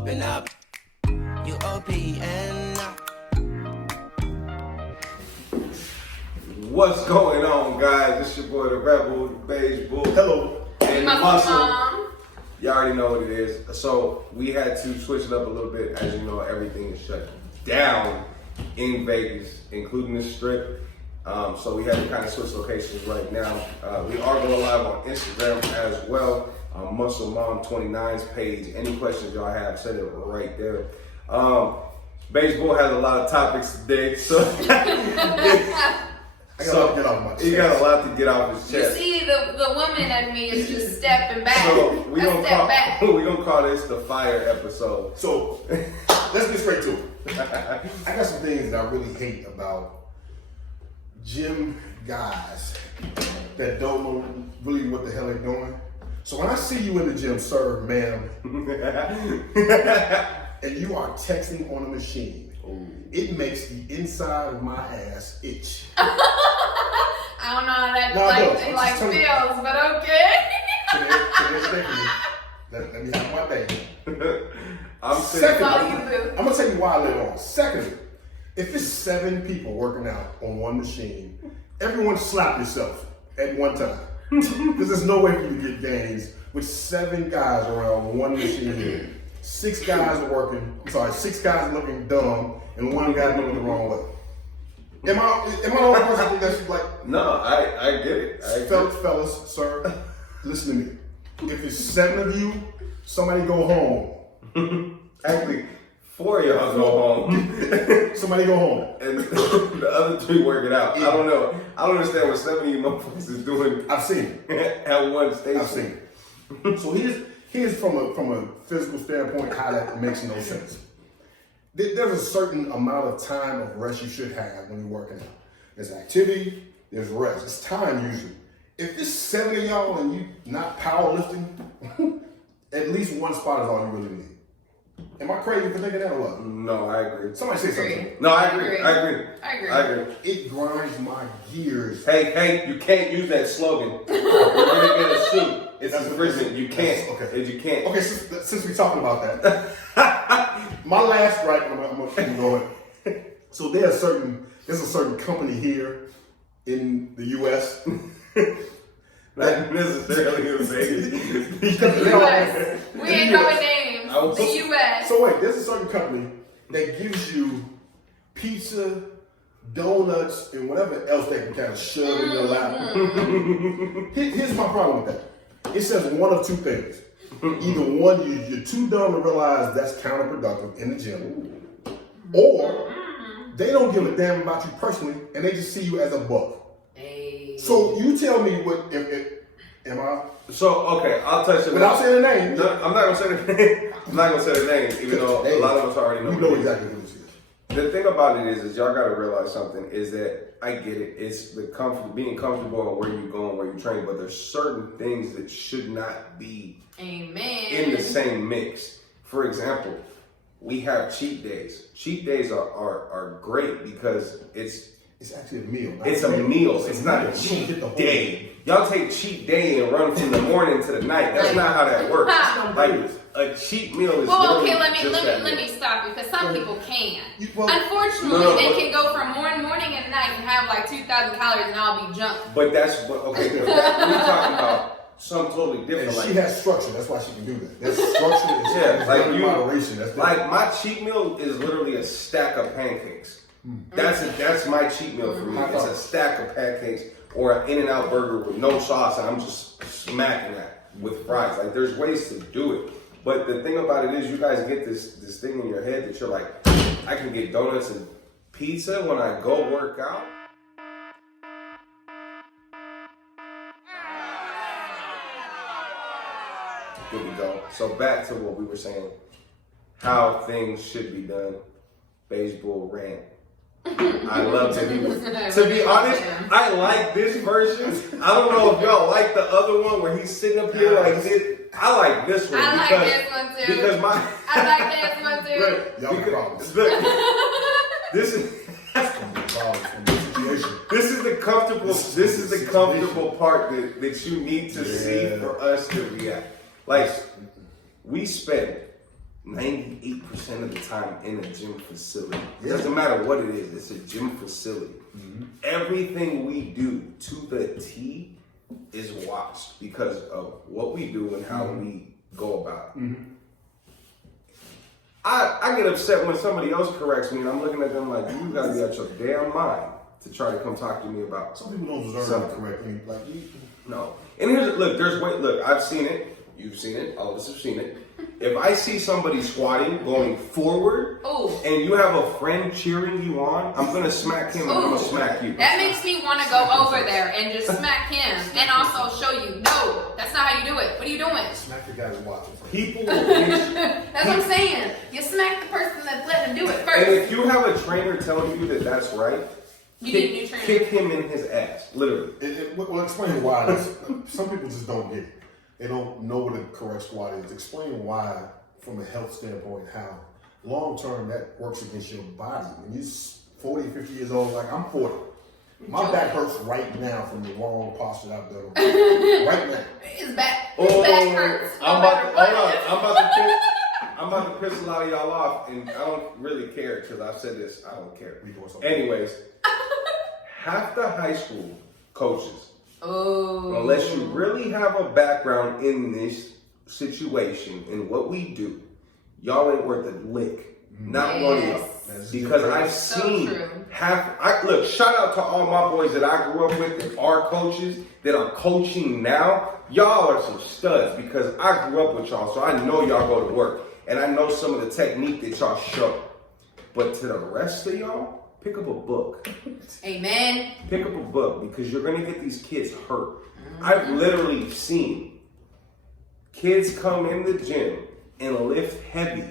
open up. You open up. What's going on, guys? It's your boy, the Rebel, the BeigeBull. Hello. And My Muscle. mom. You already know what it is. So we had to switch it up a little bit. As you know, everything is shut down in Vegas, including the Strip. So we had to kind of switch locations right now. We are going live on Instagram as well. Muscle Mom 29's page. Any questions y'all have, send it right there. BeigeBull has a lot of topics today, so I got a lot to get off my chest. He got a lot to get off his You chest. see, the woman in me is just stepping back. So we back. gonna call this the fire episode. So let's get straight to it. I got some things that I really hate about gym guys that don't know really what the hell they're doing. So when I see you in the gym, sir, ma'am, and you are texting on a machine, it makes the inside of my ass itch. I don't know how that feels, but okay. Let me have my day. I'm all you do. I'm gonna tell you why later on. Secondly, if it's 7 people working out on one machine, everyone slap yourself at one time. Because there's no way for you to get gains with 7 guys around one machine. 6 guys are working. 6 guys looking dumb and 1 guy looking the wrong way. Am I the only person that's like? No, I get it. I get it. Fellas, sir, listen to me. If it's 7 of you, somebody go home. Actually, 4 of y'all go home. Somebody go home. And the other 3 work it out. I don't know. I don't understand what 7 of you motherfuckers is doing. I've seen it. At one station. I've seen it. So here's from a physical standpoint how that makes no sense. There's a certain amount of time of rest you should have when you're working out. There's activity, there's rest. It's time usually. If it's 7 of y'all and you not powerlifting, at least 1 spot is all you really need. Am I crazy for thinking that or what? No, I agree. Somebody say something. No, I agree. I agree. I agree. It grinds my gears. Hey, you can't use that slogan. You're gonna get a suit. It's infringement. You can't. Okay. You can't. Okay, since we're talking about that, my last gripe, I'm gonna keep going. So there's a certain company here in the U.S. Not necessarily in Vegas. U.S. We ain't knowing names. The U.S. So wait, there's a certain company that gives you pizza, donuts, and whatever else they can kind of shove in your lap. Here's my problem with that. It says one of 2 things. Either one, you're too dumb to realize that's counterproductive in the gym, or they don't give a damn about you personally, and they just see you as a buff. Hey. So you tell me what, am I? So, okay, I'll touch it. Without saying the name. No, I'm not going to say the name. I'm not going to say the name, even though a lot of us already know. You know exactly who this is. The thing about it is y'all got to realize something, is that I get it. It's the being comfortable on where you go and where you train, but there's certain things that should not be in the same mix. For example, we have cheat days. Cheat days are great because it's actually a meal. It's a meal. It's not a cheat day. Y'all take cheat day and run from the morning to the night. That's not how that works. Like a cheat meal is okay. Let just me stop you, because some people can. Well, Unfortunately, they can go from morning and night and have like 2,000 calories and all be junk. But that's what. Okay, good. We're talking about something totally different. And she has structure. That's why she can do that. There's structure. Like moderation. That's like my cheat meal is literally a stack of pancakes. That's my cheat meal for me. It's a stack of pancakes or an In-N-Out burger with no sauce, and I'm just smacking that with fries. Like, there's ways to do it. But the thing about it is, you guys get this thing in your head that you're like, I can get donuts and pizza when I go work out. Here we go. So back to what we were saying, how things should be done. BeigeBull rant. I love to be honest, I like this version. I don't know if y'all like the other one where he's sitting up here like this. I like this one. I like this one too. Because I like this one too. Right. Y'all problems. Look, this is This is the comfortable part that you need to see for us to react. Like, we spend 98% of the time in a gym facility. It doesn't matter what it is, it's a gym facility. Everything we do to the T is watched because of what we do and how we go about it. I get upset when somebody else corrects me and I'm looking at them like, you gotta be out your damn mind to try to come talk to me about Some people don't deserve to correct me. Like, no. And here's, look, I've seen it, you've seen it, all of us have seen it. If I see somebody squatting, going forward, and you have a friend cheering you on, I'm gonna smack him and I'm gonna smack you. That makes me want to go over there and just smack him and also show you, no, that's not how you do it. What are you doing? smack the guy who's watching. People will get That's what I'm saying. You smack the person that's letting him do it first. And if you have a trainer telling you that that's right, You need a new trainer. kick him in his ass, literally. Well, explain why. Some people just don't get it. They don't know what a correct squat is. Explain why, from a health standpoint, how long term that works against your body. When you're 40, 50 years old, like I'm 40. My back hurts right now from the wrong posture I've done. Right now. His back hurts. I'm about to piss a lot of y'all off, and I don't really care because I've said this. I don't care. Anyways, half the high school coaches, unless you really have a background in this situation and what we do, y'all ain't worth a lick. Not one of y'all. Because I've seen look, shout out to all my boys that I grew up with that are coaches, that are coaching now. Y'all are some studs because I grew up with y'all, so I know y'all go to work. And I know some of the technique that y'all show. But to the rest of y'all, pick up a book. Amen. Pick up a book because you're going to get these kids hurt. I've literally seen kids come in the gym and lift heavy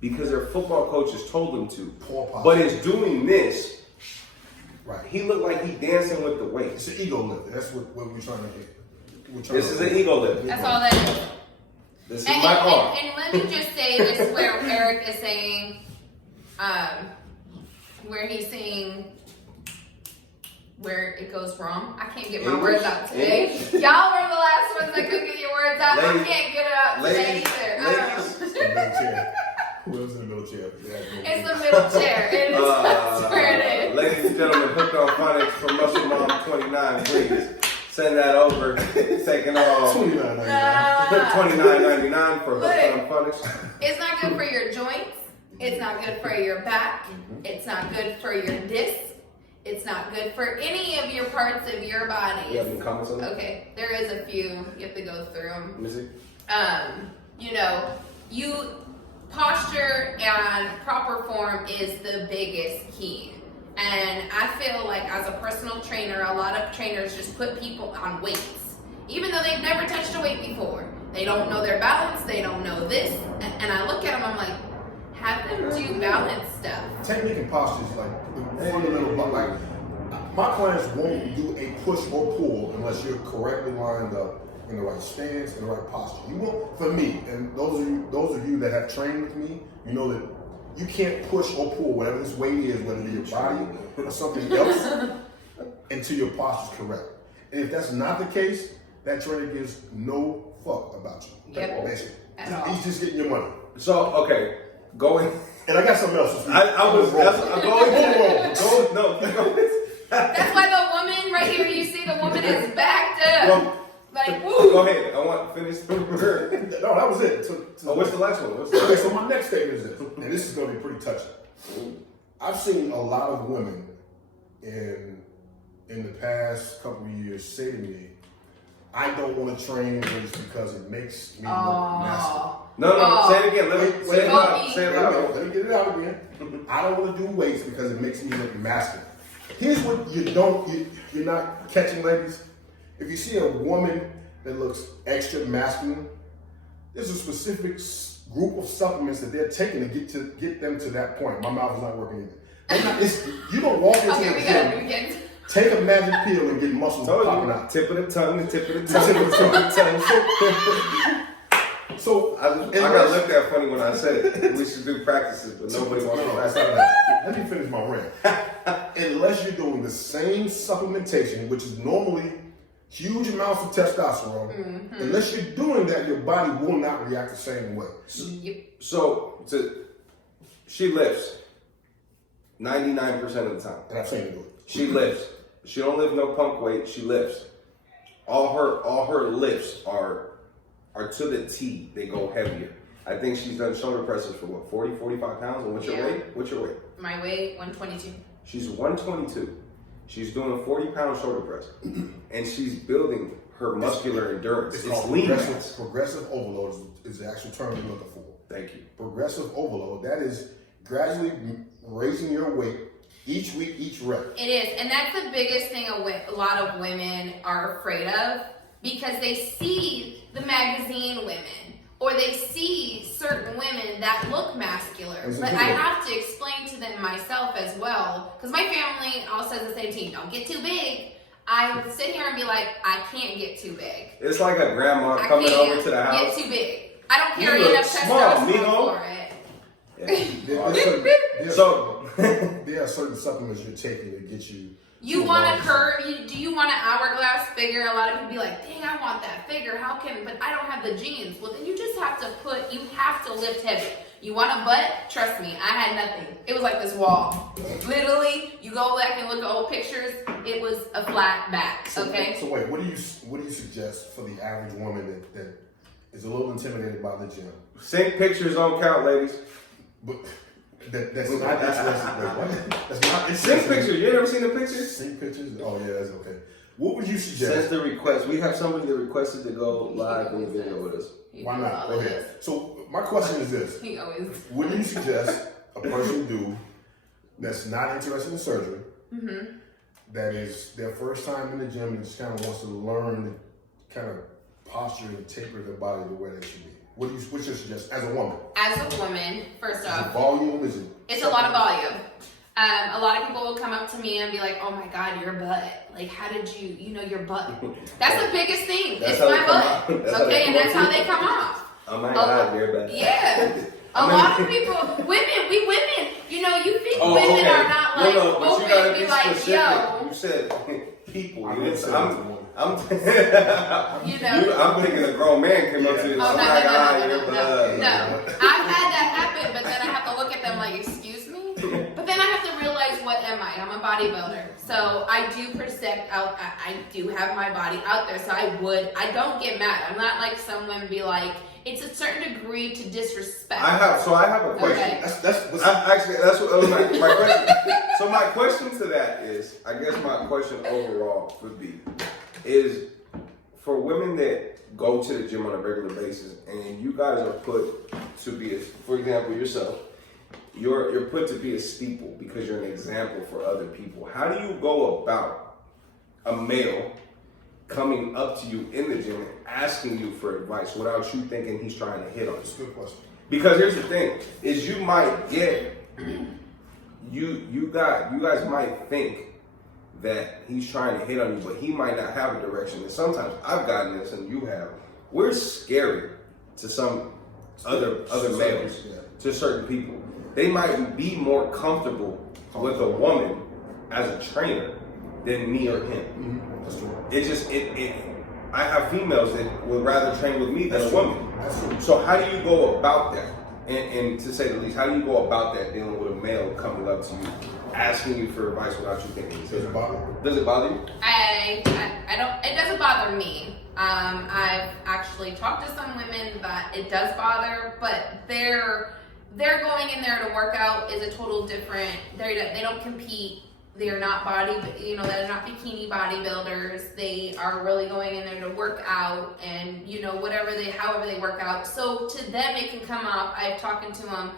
because their football coaches told them to. But it's doing this. Right. He looked like he dancing with the weights. It's an ego lift. That's what we're trying to get. This is an ego lift. That's all that is. This is my arm. And let me just say, this is where Eric is saying, where he's saying where it goes wrong. I can't get my words out today. Y'all were the last ones that could get your words out. I can't get it out today either. Whoever's in the middle chair. It's the middle chair. That's where it is. Ladies and gentlemen, hooked on phonics from Muscle Mom 29, please. Send that over. Taking all $29.99 for hooked on phonics. It's not good for your joints. It's not good for your back. It's not good for your discs. It's not good for any of your parts of your body. You have any comments on that? Okay, there is a few. You have to go through them. Let me see. Posture and proper form is the biggest key. And I feel like as a personal trainer, a lot of trainers just put people on weights, even though they've never touched a weight before. They don't know their balance. They don't know this. And I look at them, I'm like, have them do balance stuff. Technique and posture is like the fundamental. Like my clients won't do a push or pull unless you're correctly lined up in the right stance and the right posture. You won't, for me, and those of you that have trained with me, you know that you can't push or pull whatever this weight is, whether it's your body or something else, until your posture is correct. And if that's not the case, that trainer gives no fuck about you. Yep. Basically, he's just getting your money. So okay, going. And I got something else. That's why the woman right here, you see the woman is backed up. Well, like, woo. Go ahead. I want to finish. No, that was it. What's the last one? Okay, so my next statement is this, and this is going to be pretty touching. I've seen a lot of women in the past couple of years say to me, I don't want to train weights because it makes me look nasty. No, say it again. Say it loud. Let me get it out again. I don't want to do weights because it makes me look masculine. Here's what you're not catching, ladies. If you see a woman that looks extra masculine, there's a specific group of supplements that they're taking to get them to that point. My mouth is not working either. You don't walk into the gym, take a magic pill and get muscles popping out. Tip of the tongue, tip of the tongue. So I got looked at funny when I said it. We should do practices, but nobody wants to ask that. Let me finish my rant. Unless you're doing the same supplementation, which is normally huge amounts of testosterone. Unless you're doing that, your body will not react the same way. She lifts 99% of the time. And I've seen her do it. She lifts. She don't lift no punk weight. She lifts. All her lifts are to the T. They go heavier. I think she's done shoulder presses for what, 40, 45 pounds? And what's your weight? What's your weight? My weight, 122. She's 122. She's doing a 40-pound shoulder press, and she's building her muscular endurance. It's It's called lean progressive, mass. progressive overload is the actual term you're looking for. Thank you. Progressive overload. That is gradually raising your weight each week, each rep. It is, and that's the biggest thing a lot of women are afraid of, because they see the magazine women, or they see certain women that look muscular. But I have to explain to them myself as well, because my family all says the same thing: don't get too big. I would sit here and be like, I can't get too big. It's like a grandma I coming can't over to the house. get too big. I don't You carry look enough small, testosterone for it. There are certain supplements you're taking to get you. You want a curve? Do you want an hourglass figure? A lot of people be like, dang, I want that figure. How can, but I don't have the genes. Well, then you just have to you have to lift heavy. You want a butt? Trust me, I had nothing. It was like this wall. Literally, you go back and look at old pictures, it was a flat back, okay? So wait, what do you suggest for the average woman that is a little intimidated by the gym? Sync pictures don't count, ladies. But that's not interesting. Wait, what? That's not Sync pictures. You never seen the pictures? Sync pictures? Oh yeah, that's okay. What would you suggest? Since the request, we have somebody that requested to go live in the video with us. Why not? Go ahead. So my question is this: He always. what do you suggest a person do that's not interested in surgery? That is their first time in the gym and just kind of wants to learn the kind of posture and taper their body the way they should be? What's your suggestion as a woman? As a woman, first Is it off, volume? Is it? it's a lot of volume. A lot of people will come up to me and be like, "Oh my God, your butt! Like, how did you your butt?" That's the biggest thing. That's it's how my they come butt, off. That's how okay, they and come that's off. how they come off. Oh my God, you're bad. Yeah. A lot of people, women, you think Oh, women okay. are not like No, but you open gotta and be be like, specific. yo, You said people. I I'm didn't say that to women. I'm you thinking a grown man came up to you. Oh, Oh no, my no, God, no, you're no, no, blood. no. I've had that happen, but then I have to look at them like, excuse me? But then I have to realize, what am I? I'm a bodybuilder. So I do project out, I do have my body out there. So I don't get mad. I'm not like some women be like, it's a certain degree to disrespect. I have a question. Okay. That's what was my question. So my question to that is, I guess my question overall would be, is for women that go to the gym on a regular basis, and you guys are put to be, for example, yourself, you're put to be a steeple because you're an example for other people. How do you go about a male coming up to you in the gym and asking you for advice without you thinking he's trying to hit on you? That's a good question. Because here's the thing: is you might get you guys might think that he's trying to hit on you, but he might not have a direction. And sometimes I've gotten this, and you have. We're scary to some other males, to certain people. They might be more comfortable with a woman as a trainer than me or him. That's true. It's just I have females that would rather train with me than a woman. That's true. So how do you go about that? And to say the least, how do you go about that dealing with a male coming up to you, asking you for advice without you thinking? Does it bother you? Does it bother you? I don't. It doesn't bother me. I've actually talked to some women that it does bother, but they're going in there to work out is a total different. They don't compete. They're not they're not bikini bodybuilders. They are really going in there to work out, and however they work out. So to them, it can come off. I've talking to them.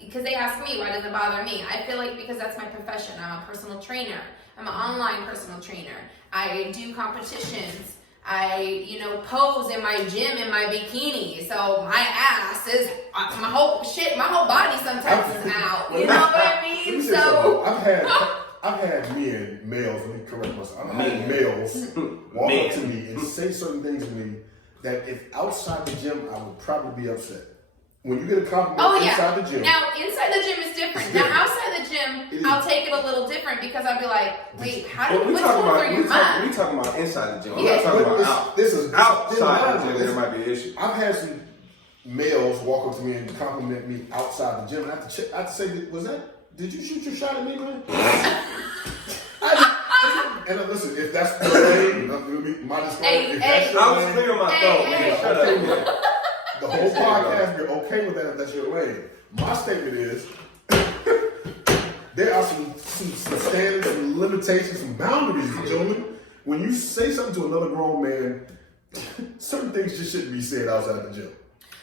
Because they ask me, why does it bother me? I feel like because that's my profession. I'm a personal trainer. I'm an online personal trainer. I do competitions. I, pose in my gym in my bikini. So my ass is, my whole body sometimes is out. You know what I mean? So I've had males, let me correct myself. I've had males walk up to me and say certain things to me that if outside the gym, I would probably be upset. When you get a compliment inside the gym. Now, inside the gym is different. Now, outside the gym, I'll take it a little different because I'll be like, wait, what's going through your mind? We talking about inside inside the gym. I'm Yeah. not talking about out. This is Outside the gym, there might be an issue. I've had some males walk up to me and compliment me outside the gym. And I have to say, did you shoot your shot at me, man? And listen, if that's the way, my disclaimer, if that's your I was lane, clearing my throat, man. Shut up. the whole podcast, you're okay with that if that's your lane. My statement is, there are some standards, some limitations, some boundaries, gentlemen. When you say something to another grown man, certain things just shouldn't be said outside the gym.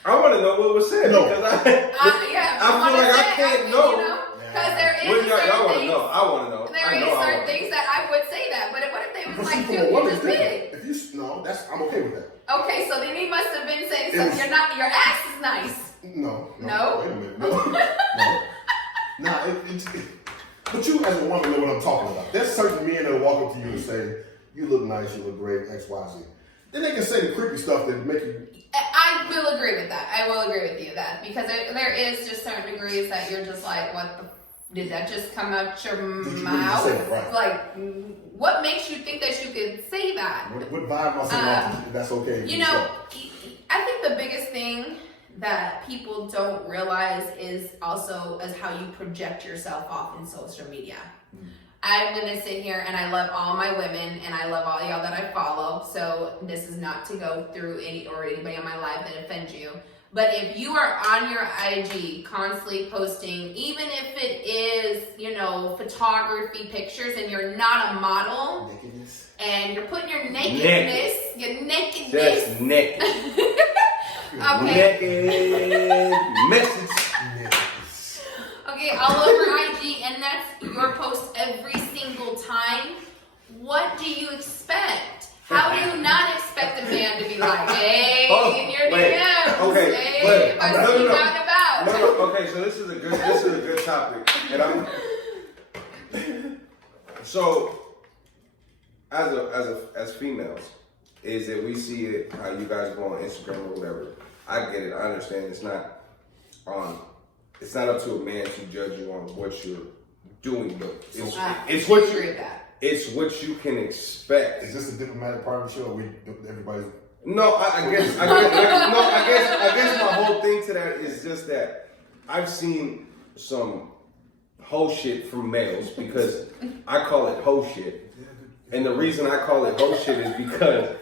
I want to know what was said No. because I feel like I can't know. Because there is What do y'all certain want to things. know? I want to know. There is certain things that I would say that, but what if they was like, But dude, what you is just that? big? I'm okay with that. Okay, so then he must have been saying something. Your ass is nice. No. No? Wait a minute. No. Nah, but you as a woman know what I'm talking about. There's certain men that'll walk up to you and say, you look nice, you look great, X, Y, Z. Then they can say the creepy stuff that make you... I will agree with that. I will agree with you that because there is just certain degrees that you're just like, what the... Did that just come out your mouth? Say it, right. Like, what makes you think that you could say that? What vibe am I saying off? That's okay. You know, I think the biggest thing that people don't realize is also as how you project yourself off in social media. I'm gonna sit here and I love all my women and I love all y'all that I follow. So this is not to go through anybody in my life that offends you. But if you are on your IG constantly posting, even if it is, photography pictures and you're not a model, nakedness. And you're putting your your nakedness. Just naked. Okay. Naked message. Okay, all over IG, and that's your post every single time. What do you expect? How do you not expect a man to be like, hey, in your DMs, okay, hey, I see you out and about. No, okay, so this is a good topic, and I'm so as females, is that we see it how you guys go on Instagram or whatever. I get it, I understand. It's not up to a man to judge you on what you're doing, but it's what you. It's what you can expect. Is this a diplomatic part of the show? Or everybody's... No, I guess my whole thing to that is just that I've seen some hoe shit from males because I call it hoe shit. And the reason I call it hoe shit is because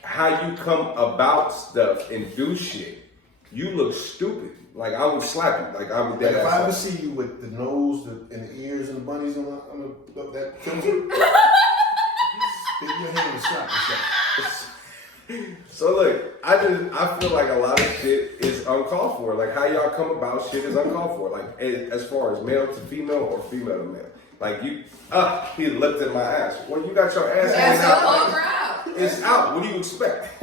how you come about stuff and do shit, you look stupid. Like I would slap you. Like I would. Like if I ever see you with the nose and the ears and the bunnies on that filter, stick your hand and slap yourself. So look, I feel like a lot of shit is uncalled for. Like how y'all come about shit is uncalled for. Like as far as male to female or female to male. Like he lifted my ass. Well, you got your ass out. It's out. What do you expect?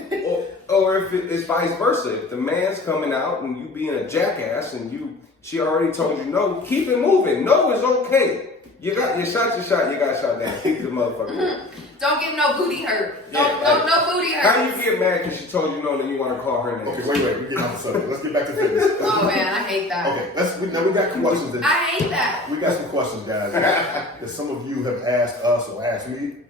Or if it's vice versa. If the man's coming out and you being a jackass and she already told you no, keep it moving. No is okay. You shot your shot, you got shot down. Keep the motherfucker. Don't get no booty hurt. No booty hurt. How you get mad because she told you no and then you want to call her name? Okay, wait, we're getting off the subject. Let's get back to fitness. Oh man, I hate that. Okay, now we got questions. I hate that. We got some questions, guys, that some of you have asked us or asked me.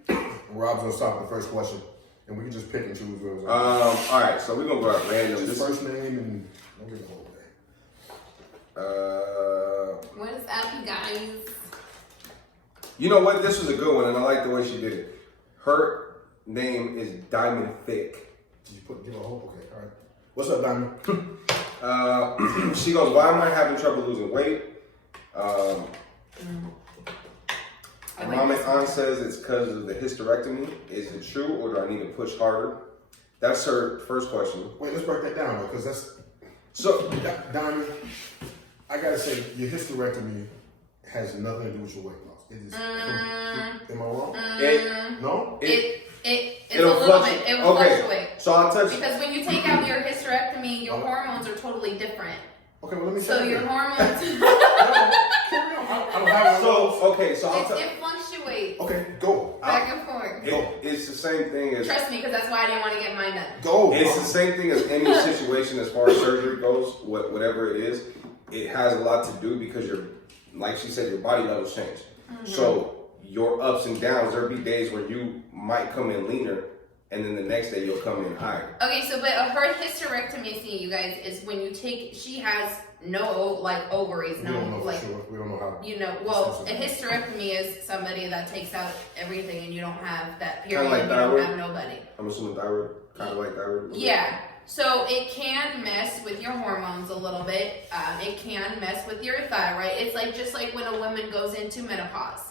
Rob's gonna start with the first question, and we can just pick and choose. All right, so we're gonna go out random. Just first name and don't get the whole name. What is up, you guys? You know what? This was a good one, and I like the way she did it. Her name is Diamond Thick. Did you give her a whole? Okay, all right. What's up, Diamond? She goes, why am I having trouble losing weight? Mama Ann says it's because of the hysterectomy. Is it true, or do I need to push harder? That's her first question. Wait, let's break that down, because that's... So, Diamond, I gotta say, your hysterectomy has nothing to do with your weight loss. It is... am I wrong? No? It's a little bit. It will fluctuate. So I'll touch... Because when you take out your hysterectomy, your hormones are totally different. Okay, well, let me So your hormones... It fluctuates. Okay, go. Back and forth. It's the same thing as... Trust me, because that's why I didn't want to get mine done. Go. It's the same thing as any situation as far as surgery goes, whatever it is. It has a lot to do because like she said, your body levels change. Mm-hmm. So your ups and downs. There'll be days where you might come in leaner, and then the next day you'll come in higher. Okay, so but her hysterectomy scene, you guys, is when you take. She has no like ovaries, We don't know no for like. sure. We don't know how. You know, well, a hysterectomy is somebody that takes out everything and you don't have that period. Kinda like you don't thyroid? have nobody. I'm assuming thyroid, kind of like thyroid. Yeah. So it can mess with your hormones a little bit. It can mess with your thyroid. It's like just like when a woman goes into menopause.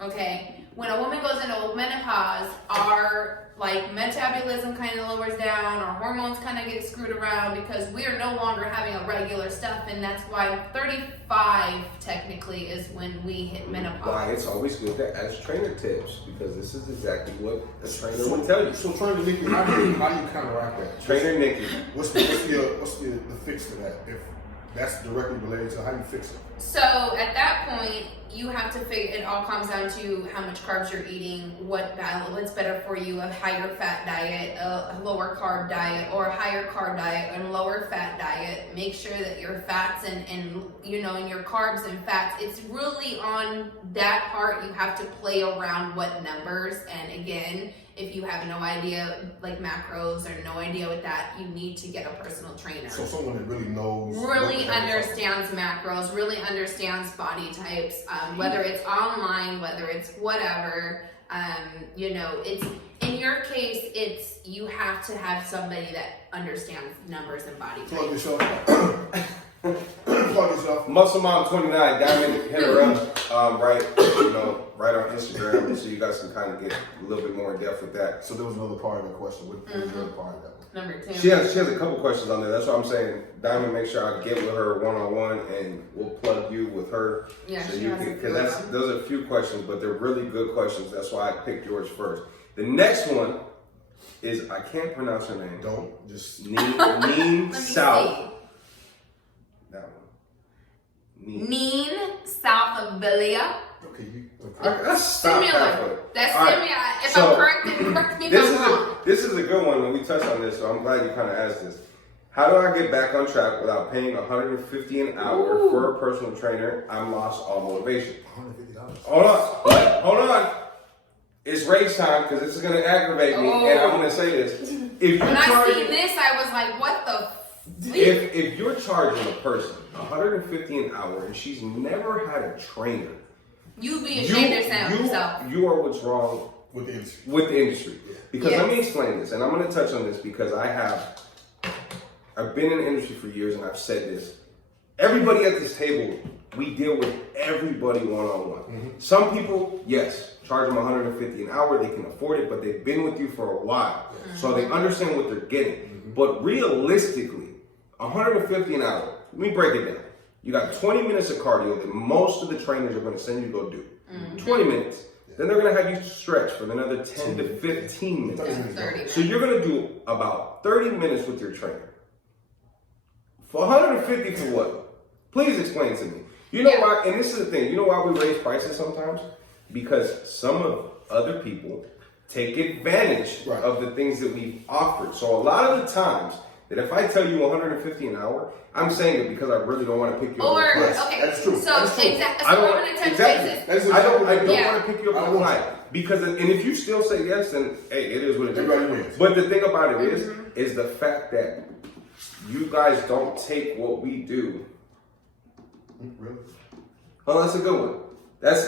Okay. When a woman goes into menopause, our like metabolism kind of lowers down, our hormones kind of get screwed around because we are no longer having a regular stuff, and that's why 35 technically is when we hit menopause. Why it's always good to ask trainer tips, because this is exactly what the trainer would tell you. So Trainer Nikki, how do you counteract that? Trainer Nikki. What's the fix to that? If that's directly related to how you fix it. So at that point, you have to figure. It all comes down to how much carbs you're eating, what's better for you: a higher fat diet, a lower carb diet, or a higher carb diet and lower fat diet. Make sure that your fats and you know, and your carbs and fats. It's really on that part. You have to play around what numbers. And again, if you have no idea like macros or no idea with that, you need to get a personal trainer. So someone that really knows, Really understands macros, really understands body types, whether it's online, whether it's whatever, you know, it's, in your case, it's, you have to have somebody that understands numbers and body Plug types. yourself. Plug yourself. Muscle Mom 29, Diamond, hit her up, right on Instagram, so you guys can kind of get a little bit more in depth with that. So there was another part of the question. What was the other part of that one? Number 2. She has a couple questions on there. That's what I'm saying. Diamond, make sure I get with her one-on-one, and we'll plug you with her. Yeah, so she you has can, a because few of those are a few questions, but they're really good questions. That's why I picked yours first. The next one is, I can't pronounce her name. Don't just Neen South. That one. Neen South of Belia. okay. That's Similar. That's All right. similar. If So, I'm correct me if I'm wrong. This is a good one when we touched on this, so I'm glad you kind of asked this. How do I get back on track without paying $150 an hour for a personal trainer? I'm lost all motivation. $150. Hold on. It's rage time, because this is going to aggravate me, and I'm going to say this. If When you're I charging, seen this, I was like, what the if you're charging a person $150 an hour and she's never had a trainer, you be ashamed of yourself. you are what's wrong With the industry. with the industry. Because Yes. let me explain this, and I'm going to touch on this because I've been in the industry for years, and I've said this. Everybody at this table, we deal with everybody one-on-one. Mm-hmm. Some people, yes, charge them $150 an hour, they can afford it, but they've been with you for a while. So they understand what they're getting. Mm-hmm. But realistically, $150 an hour, let me break it down. You got 20 minutes of cardio that most of the trainers are going to send you to go do. 20 minutes. Then they're going to have you stretch for another 10 to 15 minutes. 30 So you're going to do about 30 minutes with your trainer. For $150 for what? Please explain to me. You know why, and this is the thing, you know why we raise prices sometimes? Because some of other people take advantage of the things that we've offered. So a lot of the times, that if I tell you $150 an hour, I'm saying it because I really don't want to pick you up. Or, on okay, That's true. so That's true. exactly. I So don't I'm going to touch exactly. bases. I don't Yeah. want to pick you up on the line because, and if you still say yes, then hey, it is what it Everybody is. wins. But the thing about it is the fact that you guys don't take what we do. Really? Oh, that's a good one.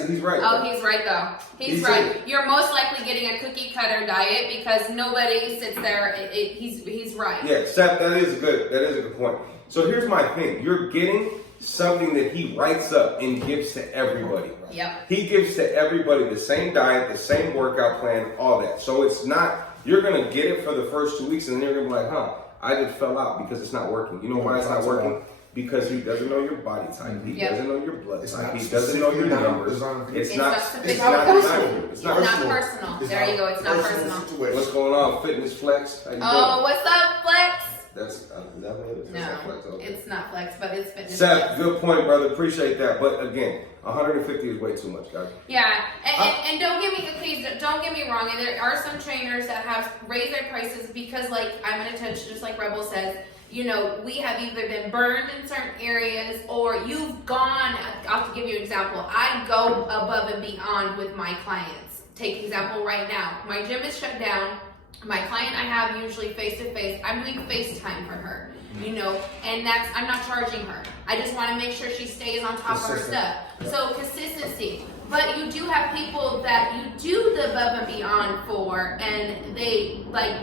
He's right. Oh, he's right though. He's right. You're most likely getting a cookie cutter diet because nobody sits there. He's right. Yeah, Seth, that is a good point. So here's my thing. You're getting something that he writes up and gives to everybody. Yep. He gives to everybody the same diet, the same workout plan, all that. So it's not, you're going to get it for the first 2 weeks and then you're going to be like, I just fell out because it's not working. You know why it's not working? Because he doesn't know your body type. He doesn't know your blood type. He doesn't know your numbers. It's not personal. It's not personal. There you go. It's not personal. What's going on, Fitness Flex? How you doing? Oh, what's up, Flex? That's is that what it is? No, That's Flex. Okay. it's not Flex, but it's Fitness Seth, Flex. good point, brother. Appreciate that. But again, 150 is way too much, guys. Yeah, and don't get me, please don't get me wrong. And there are some trainers that have raised their prices because, like I'm gonna touch, just like Rebel says, you know, we have either been burned in certain areas or you've gone, I'll give you an example. I go above and beyond with my clients. Take example right now. My gym is shut down. My client I have usually face-to-face, I'm doing FaceTime for her, you know, and I'm not charging her. I just want to make sure she stays on top of her stuff. So consistency. But you do have people that you do the above and beyond for, and they like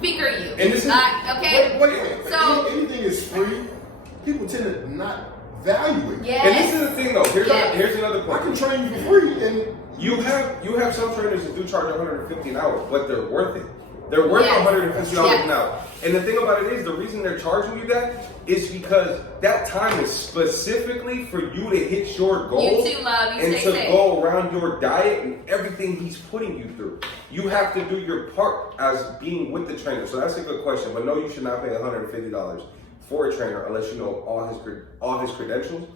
figure you. And this is okay. Wait. So anything is free. People tend to not value it. yes. And this is the thing though. Here's another I point. can train you for free, and You have some trainers that do charge $150 an hour, but they're worth it. They're worth $150 an hour. And the thing about it is, the reason they're charging you that is because that time is specifically for you to hit your goals You too, love. You and stay to safe. go around your diet and everything he's putting you through. You have to do your part as being with the trainer. So that's a good question. But no, you should not pay $150 for a trainer unless you know all his credentials.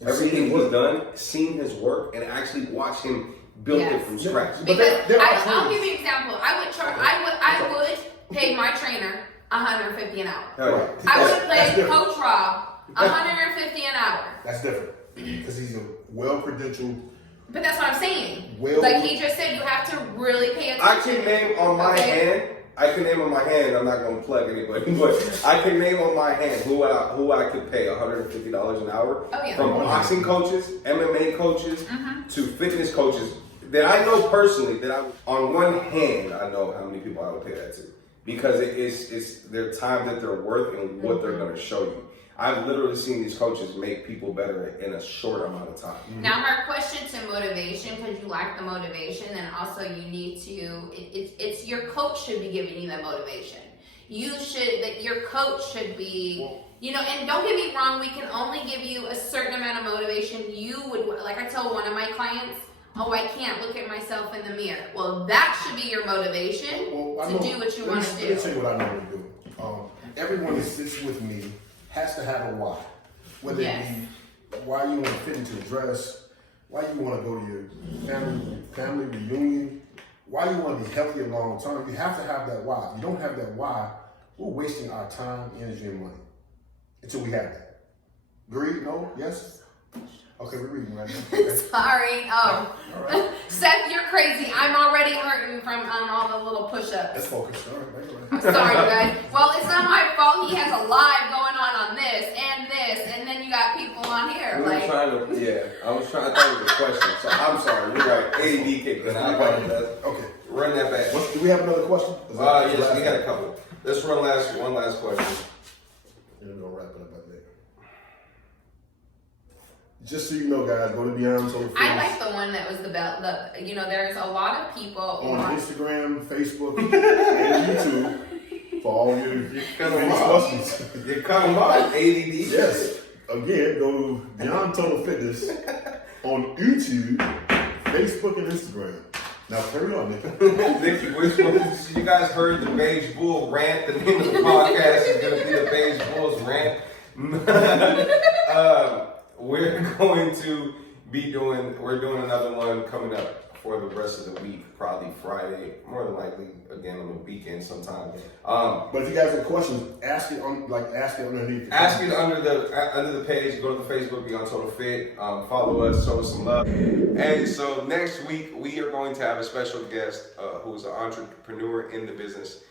Everything he's done, seen his work, and actually watch him build it from scratch. Because I'll give you an example. I would pay my trainer $150 an hour. Right. I would pay Coach Rob $150 an hour. that's different because he's a well-credentialed. But that's what I'm saying. Well, like he just said, you have to really pay attention. I can name on my hand. I'm not going to plug anybody, but I can name on my hand who I could pay $150 an hour. Oh, yeah. From boxing coaches, MMA coaches, to fitness coaches that I know personally. On one hand, I know how many people I would pay that to because it's their time that they're worth and what they're going to show you. I've literally seen these coaches make people better in a short amount of time. Now, her question to motivation, because you lack the motivation, and also you need to. It's your coach should be giving you that motivation. Your coach should be. You know, and don't get me wrong. We can only give you a certain amount of motivation. You would, like I told one of my clients, oh, I can't look at myself in the mirror. Well, that should be your motivation to do what you want to do. Let me tell you what I normally do. Everyone that sits with me has to have a why. Whether it be why you want to fit into a dress, why you want to go to your family reunion, why you want to be healthy a long term. You have to have that why. If you don't have that why, we're wasting our time, energy, and money until we have that. Agreed? No? Yes? Okay, we're reading right now. Okay. Sorry. All right. Seth, you're crazy. I'm already hurting from all the little push-ups. Let's focus. All right. I'm sorry, you guys. Well, it's not my fault. He has a live going on this, and then you got people on here. I was trying to thought it was a question. So I'm sorry. You're right. AD kicked in. I apologize. Okay. Run that back. Do we have another question? Yes, we got a couple. Let's run one last question. We're going to wrap it up, I think. Just so you know, guys, go to Beyond Total Fitness. I like the one that was there's a lot of people on Instagram, Facebook, and YouTube for all your questions. You're coming by ADD. Yes. Again, go to Beyond Total Fitness on YouTube, Facebook, and Instagram. Now, carry on, Nick. Nikki, you guys heard the BeigeBull rant. The name of the podcast is going to be the BeigeBull's rant. We're doing another one coming up for the rest of the week, probably Friday, more than likely, again on the weekend sometime. But if you guys have questions, ask it underneath. Ask it under the page. Go to the Facebook, Beyond Total Fit. Follow us, show us some love. And so next week we are going to have a special guest who is an entrepreneur in the business,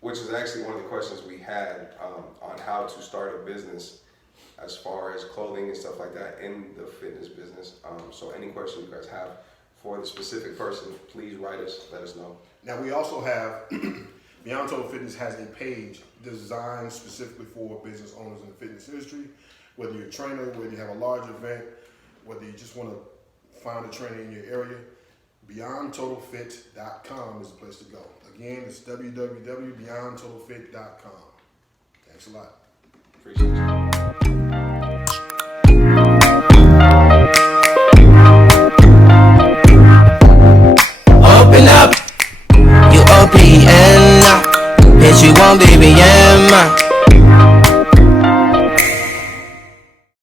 which is actually one of the questions we had on how to start a business as far as clothing and stuff like that in the fitness business. So any questions you guys have for the specific person, please write us, let us know. Now we also have, Beyond Total Fitness has a page designed specifically for business owners in the fitness industry. Whether you're a trainer, whether you have a large event, whether you just want to find a trainer in your area, BeyondTotalFit.com is the place to go. Again, it's www.beyondtotalfit.com. Thanks a lot. Appreciate you. Open up, you open, bitch, you won't be